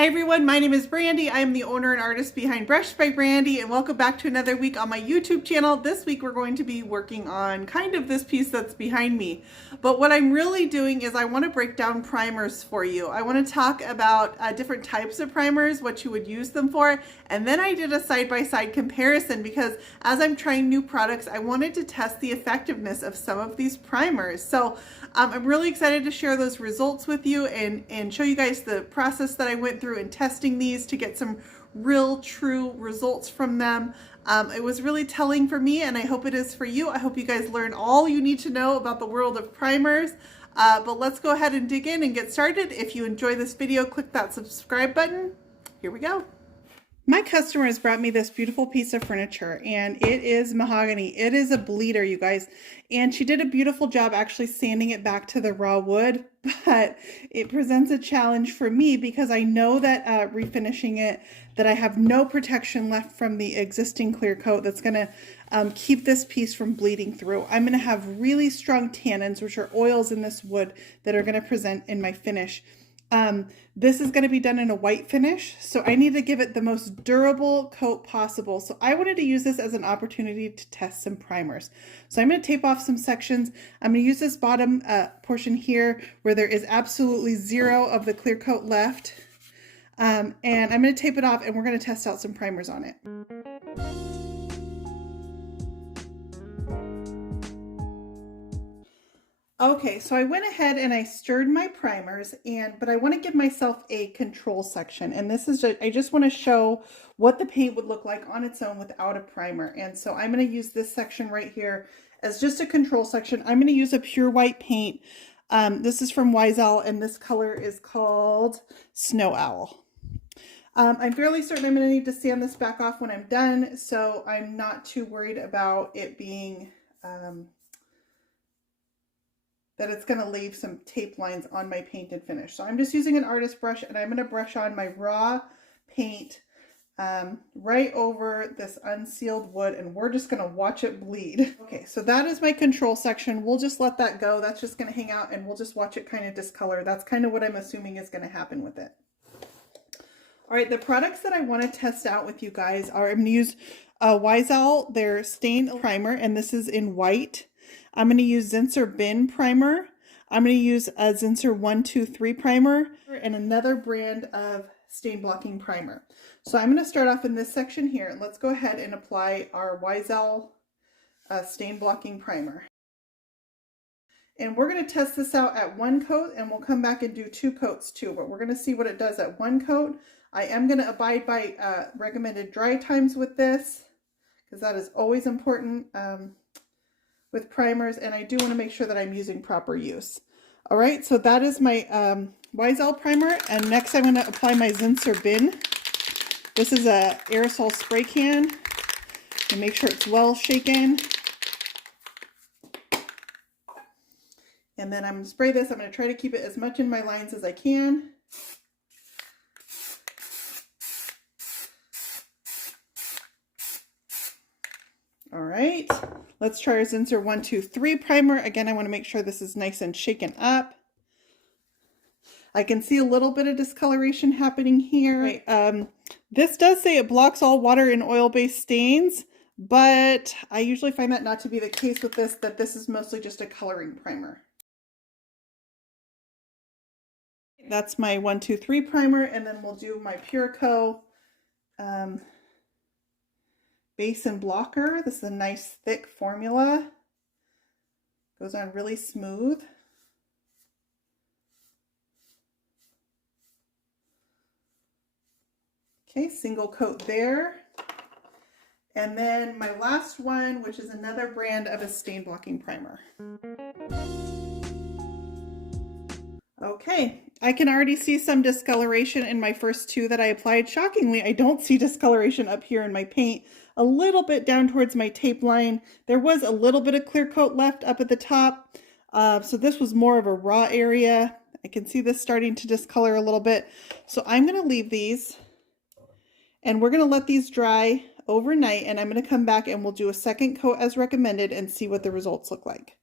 Hi everyone, my name is Brandy. I am the owner and artist behind Brushed by Brandy, and welcome back to another week on my YouTube channel. This week we're going to be working on kind of this piece that's behind me. But what I'm really doing is I want to break down primers for you. I want to talk about different types of primers, what you would use them for, and then I did a side-by-side comparison because as I'm trying new products, I wanted to test the effectiveness of some of these primers. So I'm really excited to share those results with you and show you guys the process that I went through in testing these to get some real true results from them. It was really telling for me, and I hope it is for you. I hope you guys learn all you need to know about the world of primers. But let's go ahead and dig in and get started. If you enjoy this video, click that subscribe button. Here we go. My customer has brought me this beautiful piece of furniture, and it is mahogany. It is a bleeder, you guys. And she did a beautiful job actually sanding it back to the raw wood, but it presents a challenge for me because I know that refinishing it, that I have no protection left from the existing clear coat that's going to keep this piece from bleeding through. I'm going to have really strong tannins, which are oils in this wood that are going to present in my finish. This is going to be done in a white finish, so I need to give it the most durable coat possible. So I wanted to use this as an opportunity to test some primers. So I'm going to tape off some sections. I'm going to use this bottom portion here where there is absolutely zero of the clear coat left. And I'm going to tape it off and we're going to test out some primers on it. Okay, so I went ahead and I stirred my primers, but I want to give myself a control section, and this is I just want to show what the paint would look like on its own without a primer. And so I'm going to use this section right here as just a control section. I'm going to use a pure white paint. This is from Weizel, and this color is called Snow Owl. I'm fairly certain I'm going to need to sand this back off when I'm done, so I'm not too worried about it being that it's going to leave some tape lines on my painted finish. So I'm just using an artist brush, and I'm going to brush on my raw paint right over this unsealed wood, and we're just going to watch it bleed. Okay, so that is my control section. We'll just let that go. That's just going to hang out, and we'll just watch it kind of discolor. That's kind of what I'm assuming is going to happen with it. All right, the products that I want to test out with you guys are, I'm going to use Weizel, their stain primer, and this is in white. I'm going to use Zinser Bin Primer. I'm going to use a Zinser 123 Primer and another brand of stain blocking primer. So I'm going to start off in this section here, and let's go ahead and apply our Weizel stain blocking primer. And we're going to test this out at one coat, and we'll come back and do two coats too, but we're going to see what it does at one coat. I am going to abide by recommended dry times with this because that is always important with primers, and I do want to make sure that I'm using proper use. All right, so that is my Weizel primer, and next I'm going to apply my Zinser Bin. This is a aerosol spray can, and make sure it's well shaken. And then I'm going to spray this. I'm going to try to keep it as much in my lines as I can. All right, let's try our Zinser 123 primer. Again, I want to make sure this is nice and shaken up. I can see a little bit of discoloration happening here. Right. This does say it blocks all water and oil-based stains, but I usually find that not to be the case with this, that this is mostly just a coloring primer. That's my 123 primer, and then we'll do my Puriko Basin Blocker. This is a nice thick formula. Goes on really smooth. Okay, single coat there. And then my last one, which is another brand of a stain blocking primer. Okay, I can already see some discoloration in my first two that I applied. Shockingly, I don't see discoloration up here in my paint. A little bit down towards my tape line. There was a little bit of clear coat left up at the top. So this was more of a raw area. I can see this starting to discolor a little bit. So I'm going to leave these, and we're going to let these dry overnight, and I'm going to come back and we'll do a second coat as recommended and see what the results look like.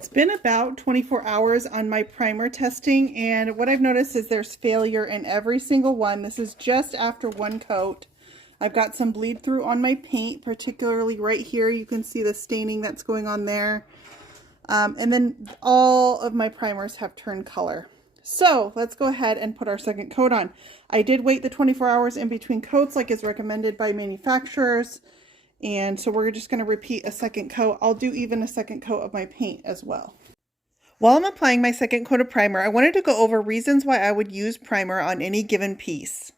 It's been about 24 hours on my primer testing, and what I've noticed is there's failure in every single one. This is just after one coat. I've got some bleed through on my paint, particularly right here. You can see the staining that's going on there. And then all of my primers have turned color. So let's go ahead and put our second coat on. I did wait the 24 hours in between coats like is recommended by manufacturers. And so we're just going to repeat a second coat. I'll do even a second coat of my paint as well. While I'm applying my second coat of primer, I wanted to go over reasons why I would use primer on any given piece.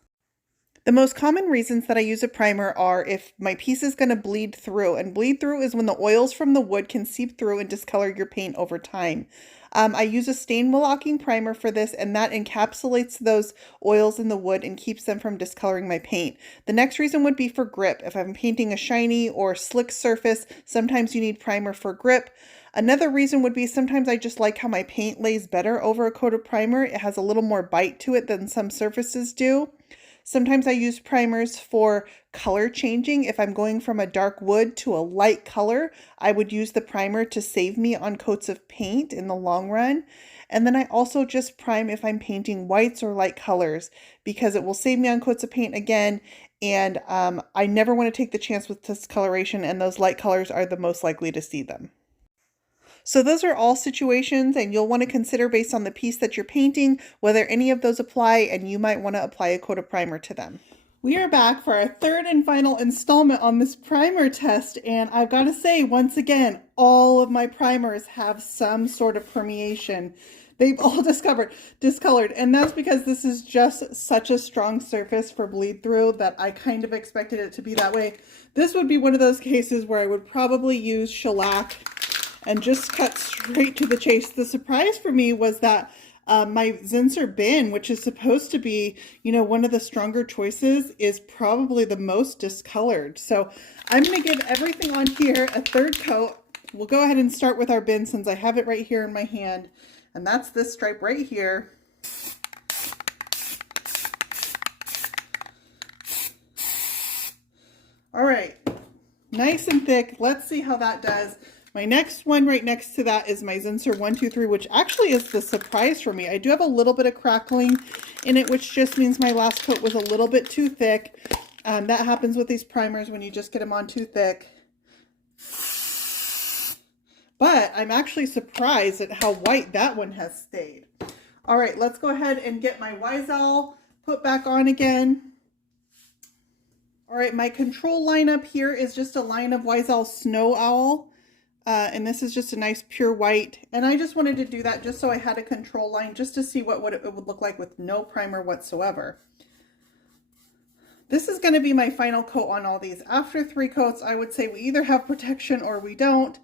The most common reasons that I use a primer are if my piece is going to bleed through, and bleed through is when the oils from the wood can seep through and discolor your paint over time. I use a stain blocking primer for this, and that encapsulates those oils in the wood and keeps them from discoloring my paint. The next reason would be for grip. If I'm painting a shiny or slick surface, sometimes you need primer for grip. Another reason would be sometimes I just like how my paint lays better over a coat of primer. It has a little more bite to it than some surfaces do. Sometimes I use primers for color changing. If I'm going from a dark wood to a light color, I would use the primer to save me on coats of paint in the long run. And then I also just prime if I'm painting whites or light colors because it will save me on coats of paint again. And I never want to take the chance with discoloration, and those light colors are the most likely to see them. So those are all situations, and you'll want to consider based on the piece that you're painting whether any of those apply, and you might want to apply a coat of primer to them. We are back for our third and final installment on this primer test, and I've got to say once again, all of my primers have some sort of permeation. They've all discolored, and that's because this is just such a strong surface for bleed through that I kind of expected it to be that way. This would be one of those cases where I would probably use shellac and just cut straight to the chase. The surprise for me was that my Zinser bin, which is supposed to be, one of the stronger choices, is probably the most discolored. So I'm going to give everything on here a third coat. We'll go ahead and start with our bin since I have it right here in my hand. And that's this stripe right here. All right, nice and thick. Let's see how that does. My next one right next to that is my Zinser 123, which actually is the surprise for me. I do have a little bit of crackling in it, which just means my last coat was a little bit too thick. That happens with these primers when you just get them on too thick. But I'm actually surprised at how white that one has stayed. All right, let's go ahead and get my Weizel put back on again. All right, my control line up here is just a line of Weizel Snow Owl. And this is just a nice pure white, and I just wanted to do that just so I had a control line just to see what it would look like with no primer whatsoever. This is going to be my final coat on all these. After 3 coats, I would say we either have protection or we don't.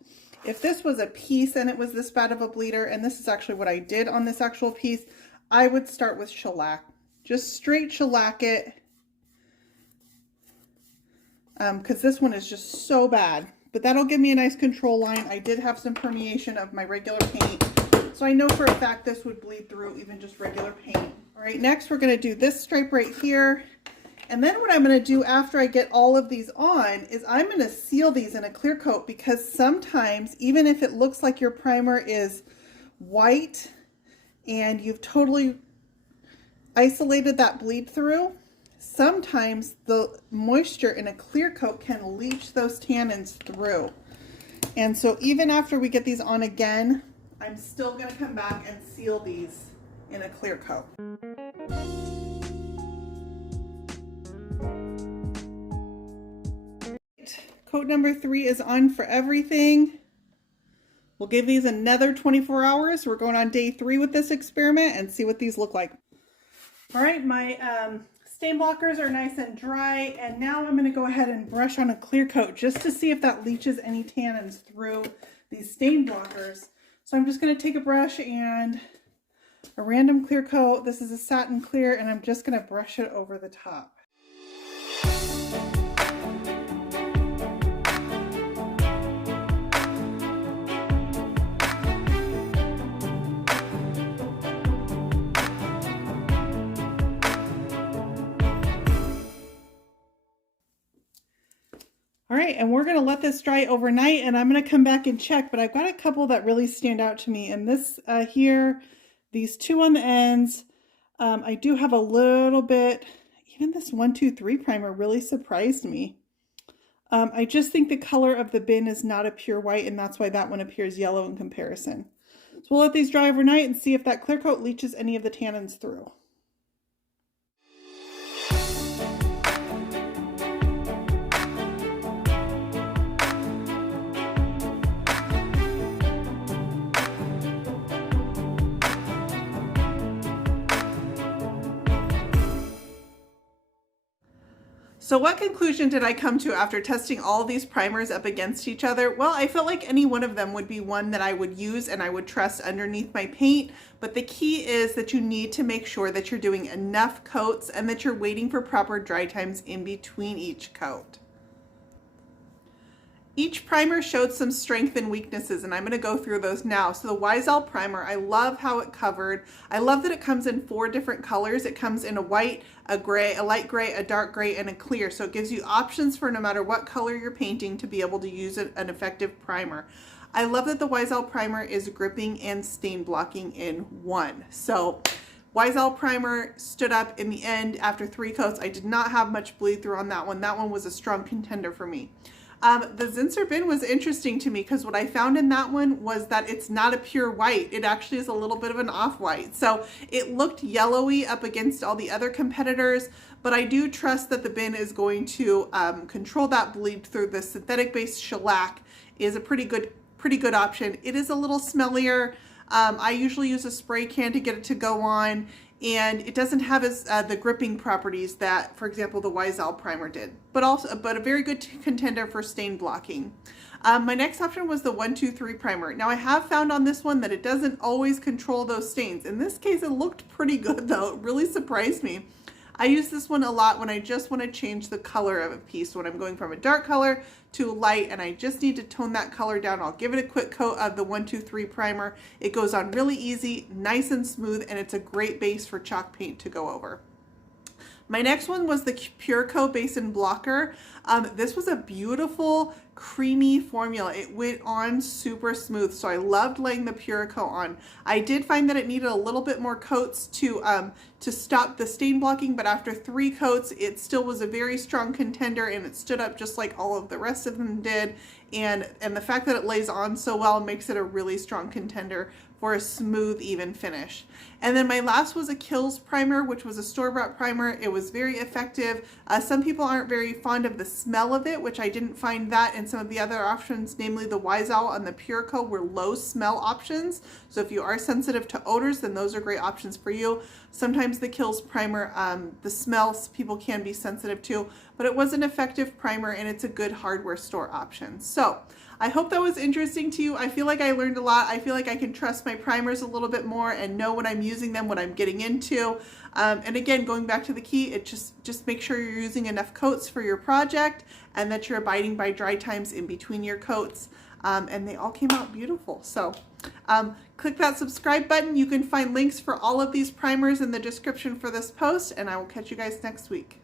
If this was a piece and it was this bad of a bleeder, and this is actually what I did on this actual piece, I would start with shellac. Just straight shellac it, because this one is just so bad. But that'll give me a nice control line. I did have some permeation of my regular paint, so I know for a fact this would bleed through even just regular paint. All right, next we're going to do this stripe right here. And then what I'm going to do after I get all of these on is I'm going to seal these in a clear coat, because sometimes even if it looks like your primer is white and you've totally isolated that bleed through, sometimes the moisture in a clear coat can leach those tannins through. And so even after we get these on again, I'm still going to come back and seal these in a clear coat. Coat number 3 is on for everything. We'll give these another 24 hours. We're going on day 3 with this experiment and see what these look like. All right, my stain blockers are nice and dry, and now I'm going to go ahead and brush on a clear coat just to see if that leaches any tannins through these stain blockers. So I'm just going to take a brush and a random clear coat. This is a satin clear, and I'm just going to brush it over the top. All right, and we're going to let this dry overnight, and I'm going to come back and check, but I've got a couple that really stand out to me. And this here, these two on the ends, I do have a little bit, even this 123 primer really surprised me. I just think the color of the bin is not a pure white, and that's why that one appears yellow in comparison. So we'll let these dry overnight and see if that clear coat leaches any of the tannins through. So what conclusion did I come to after testing all these primers up against each other? Well, I felt like any one of them would be one that I would use and I would trust underneath my paint. But the key is that you need to make sure that you're doing enough coats and that you're waiting for proper dry times in between each coat. Each primer showed some strengths and weaknesses, and I'm going to go through those now. So the Weizel primer, I love how it covered. I love that it comes in 4 different colors. It comes in a white, a gray, a light gray, a dark gray, and a clear. So it gives you options for no matter what color you're painting to be able to use an effective primer. I love that the Weizel primer is gripping and stain blocking in one. So Weizel primer stood up in the end after 3 coats. I did not have much bleed through on that one. That one was a strong contender for me. The Zinser bin was interesting to me because what I found in that one was that it's not a pure white. It actually is a little bit of an off-white. So it looked yellowy up against all the other competitors, but I do trust that the bin is going to control that bleed through. The synthetic-based shellac is a pretty good option. It is a little smellier. I usually use a spray can to get it to go on, and it doesn't have as the gripping properties that, for example, the Weizel primer did, but a very good contender for stain blocking. My next option was the 123 primer. Now I have found on this one that it doesn't always control those stains. In this case, it looked pretty good though. It really surprised me. I use this one a lot when I just want to change the color of a piece, when I'm going from a dark color to a light and I just need to tone that color down. I'll give it a quick coat of the 123 primer. It goes on really easy, nice and smooth, and it's a great base for chalk paint to go over. My next one was the Puriko Basin Blocker. This was a beautiful, creamy formula. It went on super smooth, so I loved laying the Puriko on. I did find that it needed a little bit more coats to stop the stain blocking, but after 3 coats, it still was a very strong contender, and it stood up just like all of the rest of them did. And the fact that it lays on so well makes it a really strong contender for a smooth, even finish. And then my last was a kilz primer, which was a store-bought primer. It was very effective. Some people aren't very fond of the smell of it, which I didn't find that in some of the other options, namely the Weizel and the Puriko were low smell options. So if you are sensitive to odors, then those are great options for you. Sometimes the kilz primer, the smells people can be sensitive to, but it was an effective primer and it's a good hardware store option. So I hope that was interesting to you. I feel like I learned a lot. I feel like I can trust my primers a little bit more and know when I'm using them, what I'm getting into. And again, going back to the key, it just make sure you're using enough coats for your project and that you're abiding by dry times in between your coats. And they all came out beautiful. So click that subscribe button. You can find links for all of these primers in the description for this post, and I will catch you guys next week.